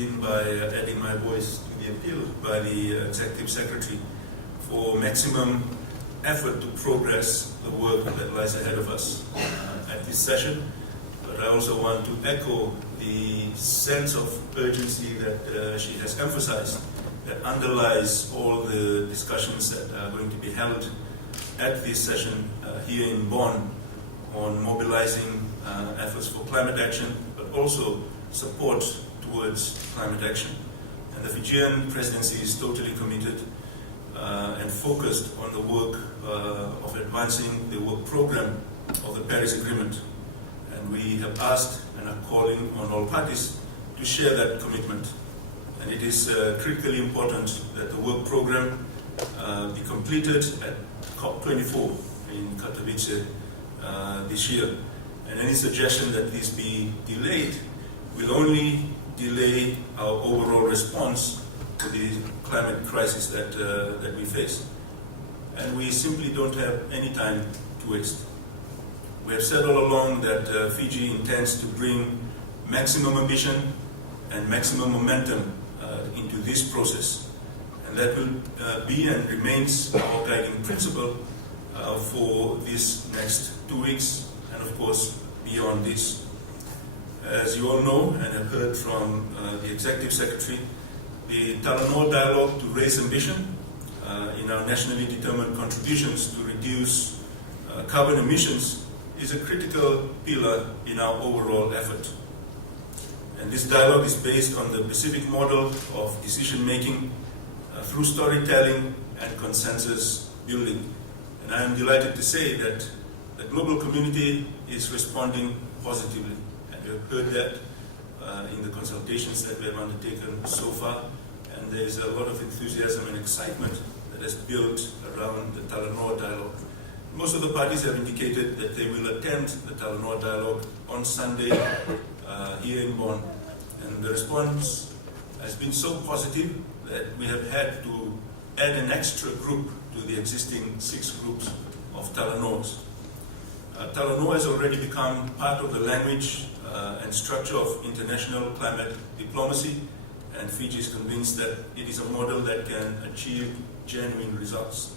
begin by adding my voice to the appeal by the Executive Secretary for maximum effort to progress the work that lies ahead of us at this session. But I also want to echo the sense of urgency that she has emphasized that underlies all the discussions that are going to be held at this session here in Bonn on mobilizing efforts for climate action, but also support towards climate action. And the Fijian presidency is totally committed and focused on the work of advancing the work program of the Paris Agreement. And we have asked and are calling on all parties to share that commitment. And it is critically important that the work program be completed at COP24 in Katowice this year. And any suggestion that this be delayed will only delay our overall response to the climate crisis that we face. And we simply don't have any time to waste. We have said all along that Fiji intends to bring maximum ambition and maximum momentum into this process. And that will be and remains our guiding principle for these next 2 weeks, and of course beyond this. As you all know and have heard from the Executive Secretary, the Talanoa Dialogue to raise ambition in our nationally determined contributions to reduce carbon emissions is a critical pillar in our overall effort. And this dialogue is based on the Pacific model of decision-making through storytelling and consensus building. And I am delighted to say that the global community is responding positively. And we have heard that in the consultations that we have undertaken so far. And there is a lot of enthusiasm and excitement that has built around the Talanoa Dialogue. Most of the parties have indicated that they will attend the Talanoa Dialogue on Sunday here in Bonn. And the response has been so positive that we have had to add an extra group to the existing 6 groups of Talanoas. Talanoa has already become part of the language and structure of international climate diplomacy, and Fiji is convinced that it is a model that can achieve genuine results.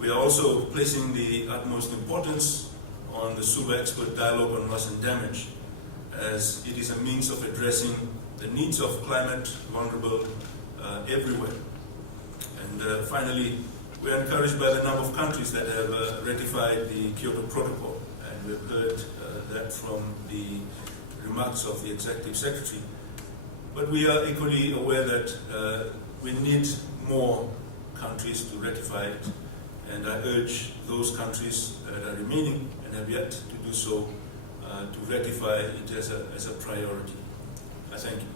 We are also placing the utmost importance on the Suva Expert Dialogue on Loss and Damage, as it is a means of addressing the needs of climate vulnerable everywhere. And finally, we are encouraged by the number of countries that have ratified the Kyoto Protocol, and we've heard that from the remarks of the Executive Secretary. But we are equally aware that we need more countries to ratify it, and I urge those countries that are remaining and have yet to do so to ratify it as a priority. I thank you.